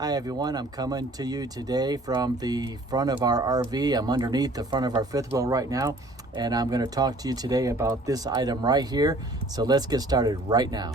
Hi everyone, I'm coming to you today from the front of our RV. I'm underneath the front of our fifth wheel right now, and I'm going to talk to you today about this item right here. So let's get started right now.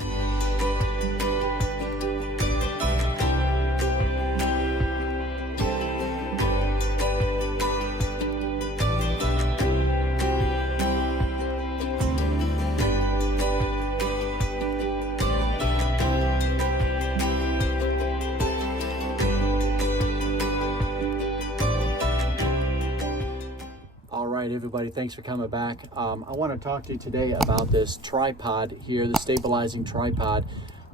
Everybody, thanks for coming back. I want to talk to you today about this tripod here, the stabilizing tripod.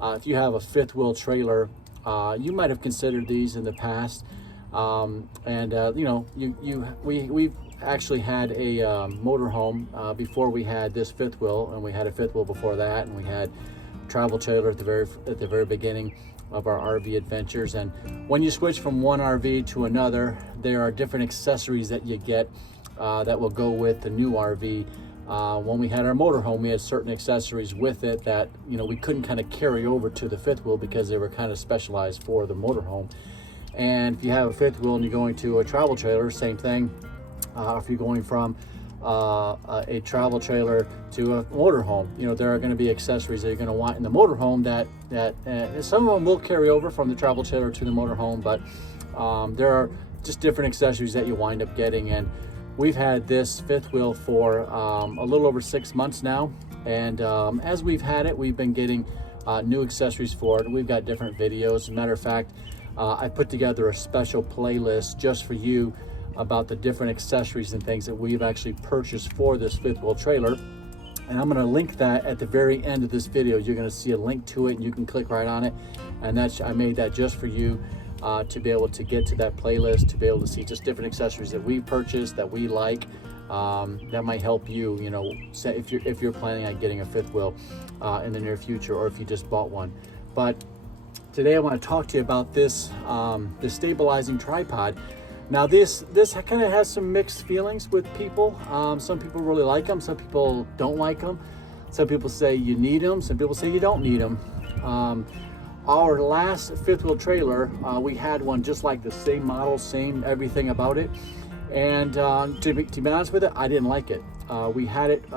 If you have a fifth wheel trailer, you might have considered these in the past, you know, we've actually had a motorhome before we had this fifth wheel, and we had a fifth wheel before that, and we had a travel trailer at the very beginning of our RV adventures. And when you switch from one RV to another, there are different accessories that you get that will go with the new RV. When we had our motorhome, we had certain accessories with it that, you know, we couldn't kind of carry over to the fifth wheel because they were kind of specialized for the motorhome. And if you have a fifth wheel and you're going to a travel trailer, same thing. If you're going from a travel trailer to a motorhome, you know, there are going to be accessories that you're going to want in the motorhome that some of them will carry over from the travel trailer to the motorhome, but there are just different accessories that you wind up getting. And we've had this fifth wheel for a little over 6 months now, and as we've had it, we've been getting new accessories for it. We've got different videos. As a matter of fact, I put together a special playlist just for you about the different accessories and things that we've actually purchased for this fifth wheel trailer, and I'm going to link that at the very end of this video. You're going to see a link to it, and you can click right on it, and I made that just for you. To be able to get to that playlist, to be able to see just different accessories that we purchased that we like, that might help you, you know, if you're planning on getting a fifth wheel in the near future, or if you just bought one. But today I want to talk to you about this stabilizing tripod. Now this kind of has some mixed feelings with people. Some people really like them, some people don't like them. Some people say you need them, some people say you don't need them. Our last fifth wheel trailer, we had one just like the same model, same everything about it. And to be honest with it, I didn't like it. We had it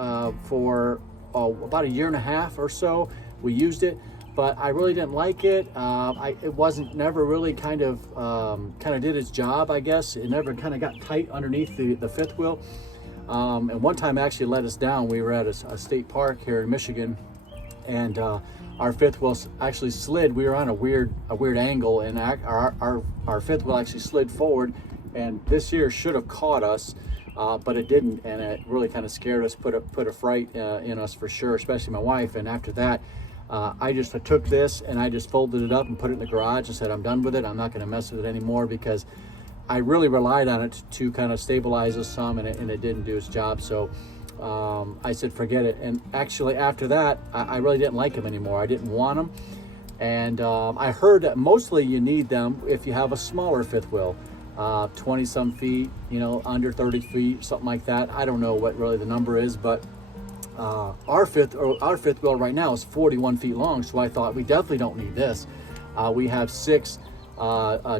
for about 1.5 years or so. We used it, but I really didn't like it. It wasn't never really kind of did its job, I guess. It never kind of got tight underneath the fifth wheel. And one time it actually let us down. We were at a state park here in Michigan, and our fifth wheel actually slid. We were on a weird angle, and our fifth wheel actually slid forward, and this here should have caught us, but it didn't, and it really kind of scared us, put a fright in us for sure, especially my wife. And after that, I took this and I just folded it up and put it in the garage and said, I'm done with it. I'm not going to mess with it anymore, because I really relied on it to kind of stabilize us some, and it didn't do its job. So I said forget it. And actually after that, I really didn't like them anymore. I didn't want them. And I heard that mostly you need them if you have a smaller fifth wheel, 20 some feet, you know, under 30 feet, something like that. I don't know what really the number is, but our fifth wheel right now is 41 feet long, so I thought we definitely don't need this. We have 6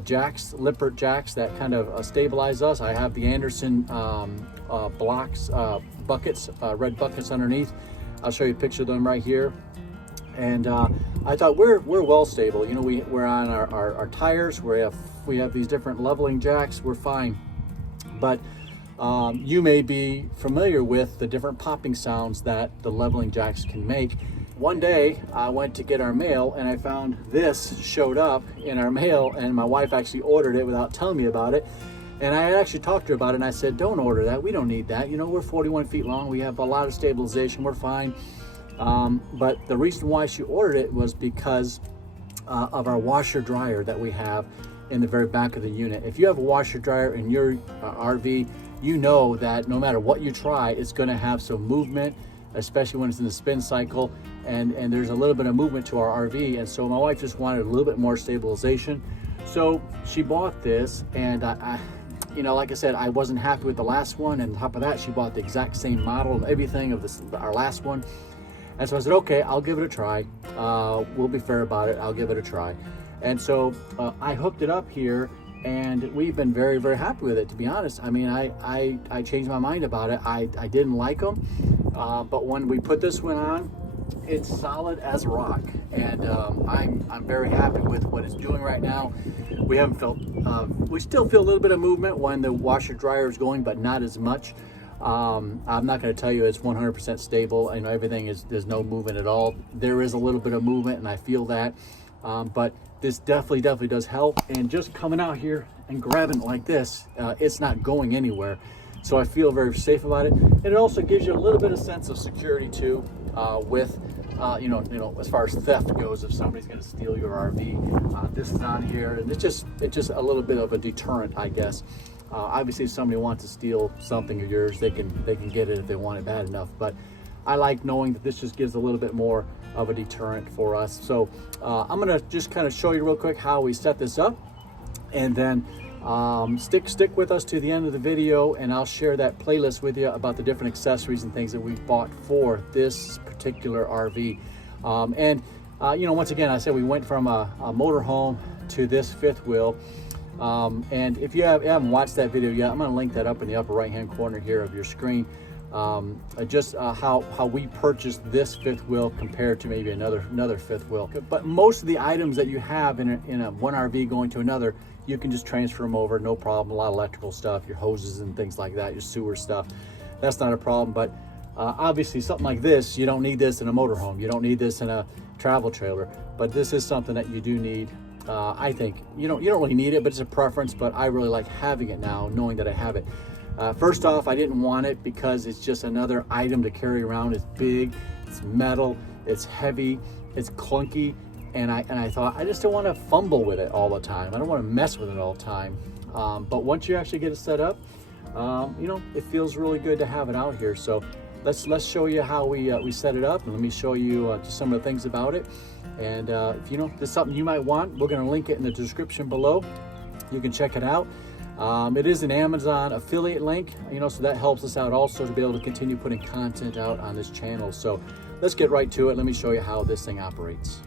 jacks, Lippert jacks that kind of stabilize us. I have the Anderson blocks, buckets, red buckets underneath. I'll show you a picture of them right here. And I thought we're well stable. You know, we're on our tires. We have these different leveling jacks. We're fine. But you may be familiar with the different popping sounds that the leveling jacks can make. One day I went to get our mail, and I found this showed up in our mail, and my wife actually ordered it without telling me about it. And I had actually talked to her about it, and I said, don't order that. We don't need that. You know, we're 41 feet long. We have a lot of stabilization. We're fine. But the reason why she ordered it was because of our washer dryer that we have in the very back of the unit. If you have a washer dryer in your RV, you know that no matter what you try, it's going to have some movement, especially when it's in the spin cycle, and there's a little bit of movement to our RV. And so my wife just wanted a little bit more stabilization, so she bought this. And I you know, like I said, I wasn't happy with the last one, and on top of that, she bought the exact same model and everything of our last one. And so I said, okay, I'll give it a try. We'll be fair about it. I'll give it a try. And so I hooked it up here, and we've been very, very happy with it, to be honest. I mean, I changed my mind about it. I didn't like them, but when we put this one on, it's solid as a rock, and I'm very happy with what it's doing right now. We haven't felt, we still feel a little bit of movement when the washer dryer is going, but not as much. I'm not going to tell you it's 100% stable and everything is, there's no movement at all. There is a little bit of movement, and I feel that, but this definitely does help. And just coming out here and grabbing it like this, it's not going anywhere. So I feel very safe about it. And it also gives you a little bit of sense of security too, with, you know, as far as theft goes, if somebody's going to steal your RV, this is on here, and it's just a little bit of a deterrent, I guess. Obviously, if somebody wants to steal something of yours, they can get it if they want it bad enough. But I like knowing that this just gives a little bit more of a deterrent for us. So I'm going to just kind of show you real quick how we set this up, and then stick with us to the end of the video, and I'll share that playlist with you about the different accessories and things that we've bought for this particular RV. You know, once again, I said we went from a motorhome to this fifth wheel. And if you haven't watched that video yet, I'm going to link that up in the upper right hand corner here of your screen. Just how we purchased this fifth wheel compared to maybe another fifth wheel. But most of the items that you have in a one RV going to another, you can just transfer them over, no problem. A lot of electrical stuff, your hoses and things like that, your sewer stuff, that's not a problem. But obviously something like this, you don't need this in a motorhome, you don't need this in a travel trailer, but this is something that you do need. I think you don't really need it, but it's a preference. But I really like having it now, knowing that I have it. First off, I didn't want it because it's just another item to carry around. It's big, it's metal, it's heavy, it's clunky, and I thought I just don't want to fumble with it all the time. I don't want to mess with it all the time. But once you actually get it set up, you know, it feels really good to have it out here. So let's show you how we set it up, and let me show you just some of the things about it. And if you know this is something you might want, we're going to link it in the description below. You can check it out. It is an Amazon affiliate link, you know, so that helps us out also to be able to continue putting content out on this channel. So let's get right to it. Let me show you how this thing operates.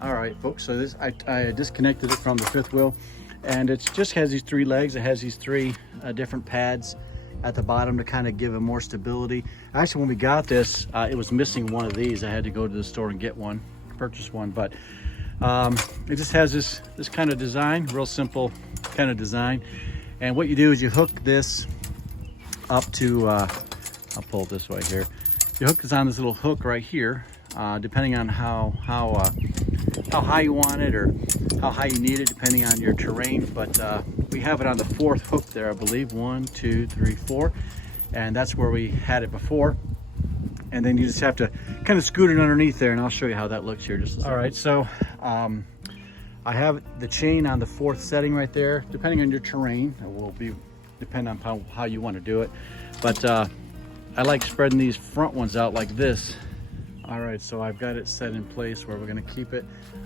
All right, folks, so this I disconnected it from the fifth wheel, and it just has these three legs. It has these three different pads at the bottom to kind of give it more stability. Actually, when we got this, it was missing one of these. I had to go to the store and get one, purchase one, but it just has this kind of design, real simple kind of design. And what you do is you hook this up to, I'll pull it this way here. You hook this on this little hook right here, depending on how high you want it or how high you need it, depending on your terrain. But we have it on the fourth hook there, I believe. 1, 2, 3, 4, and that's where we had it before. And then you just have to kind of scoot it underneath there, and I'll show you how that looks here just a second. All right, so I have the chain on the fourth setting right there. Depending on your terrain, it will depend on how you want to do it. But I like spreading these front ones out like this. All right, so I've got it set in place where we're going to keep it.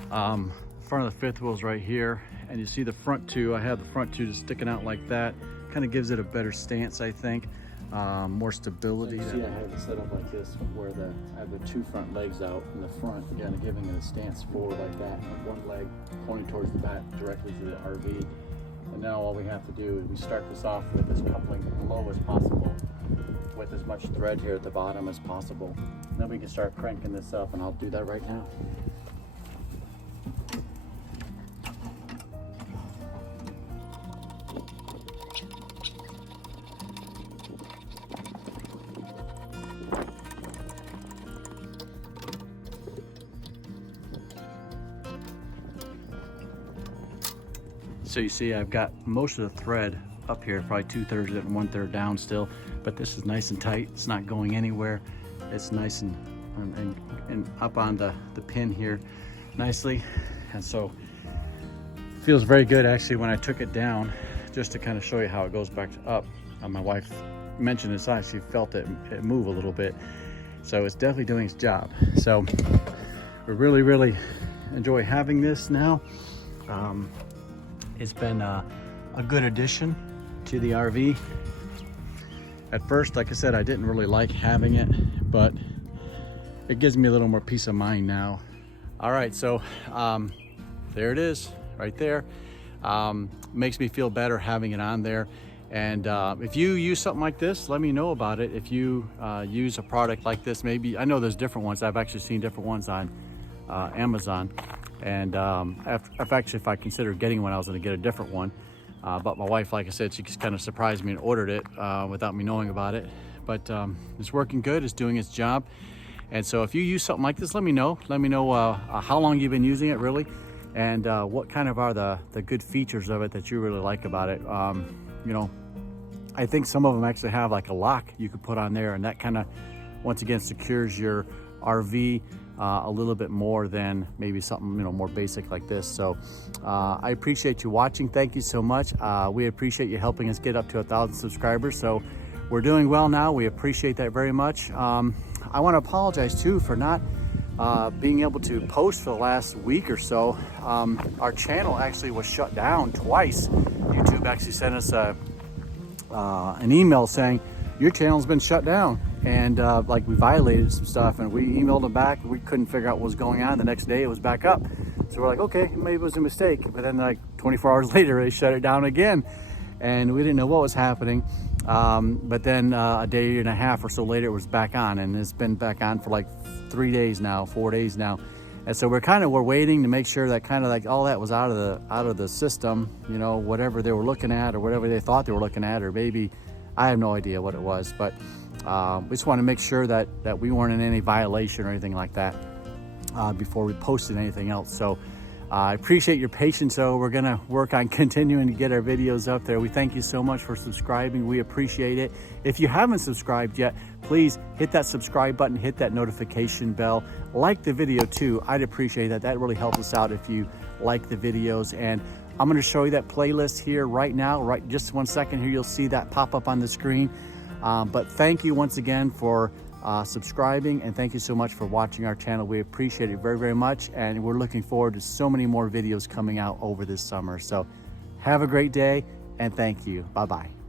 Front of the fifth wheel's right here, and you see the front two. I have the front two just sticking out like that. Kind of gives it a better stance, I think. More stability. So you see, I have it set up like this, where I have the two front legs out in the front, again, giving it a stance forward like that. And one leg pointing towards the back directly to the RV. And now all we have to do is we start this off with this coupling low as possible, with as much thread here at the bottom as possible. And then we can start cranking this up, and I'll do that right now. So you see, I've got most of the thread up here, probably 2/3 of it and 1/3 down still, but this is nice and tight. It's not going anywhere. It's nice and up on the pin here nicely. And so it feels very good actually when I took it down, just to kind of show you how it goes back up. My wife mentioned this, I actually felt it move a little bit. So it's definitely doing its job. So we really enjoy having this now. It's been a good addition to the RV. At first, like I said, I didn't really like having it, but it gives me a little more peace of mind now. All right, so there it is right there. Makes me feel better having it on there. And if you use something like this, let me know about it. If you use a product like this, maybe, I know there's different ones. I've actually seen different ones on Amazon. And if I considered getting one, I was gonna get a different one. But my wife, like I said, she just kind of surprised me and ordered it without me knowing about it. But it's working good, it's doing its job. And so if you use something like this, let me know. Let me know how long you've been using it, really, and what kind of are the good features of it that you really like about it. You know, I think some of them actually have like a lock you could put on there, and that kind of, once again, secures your RV a little bit more than maybe something, you know, more basic like this. So I appreciate you watching. Thank you so much. We appreciate you helping us get up to 1,000 subscribers. So we're doing well now. We appreciate that very much. I want to apologize too for not being able to post for the last week or so. Our channel actually was shut down twice. YouTube actually sent us an email saying your channel's been shut down, and like we violated some stuff, and we emailed them back and we couldn't figure out what was going on. The next day it was back up, so we're like, okay, maybe it was a mistake. But then like 24 hours later they shut it down again, and we didn't know what was happening. But then a day and a half or so later it was back on, and it's been back on for like 4 days now. And so we're waiting to make sure that kind of like all that was out of the system, you know, whatever they were looking at or whatever they thought they were looking at, or maybe I have no idea what it was. But we just want to make sure that we weren't in any violation or anything like that before we posted anything else. So I appreciate your patience. So we're gonna work on continuing to get our videos up there. We thank you so much for subscribing. We appreciate it. If you haven't subscribed yet, please hit that subscribe button, hit that notification bell, like the video too. I'd appreciate that. That really helps us out if you like the videos. And I'm going to show you that playlist here right now. Right, just 1 second here, you'll see that pop up on the screen. But thank you once again for subscribing, and thank you so much for watching our channel. We appreciate it very, very much, and we're looking forward to so many more videos coming out over this summer. So have a great day, and thank you. Bye-bye.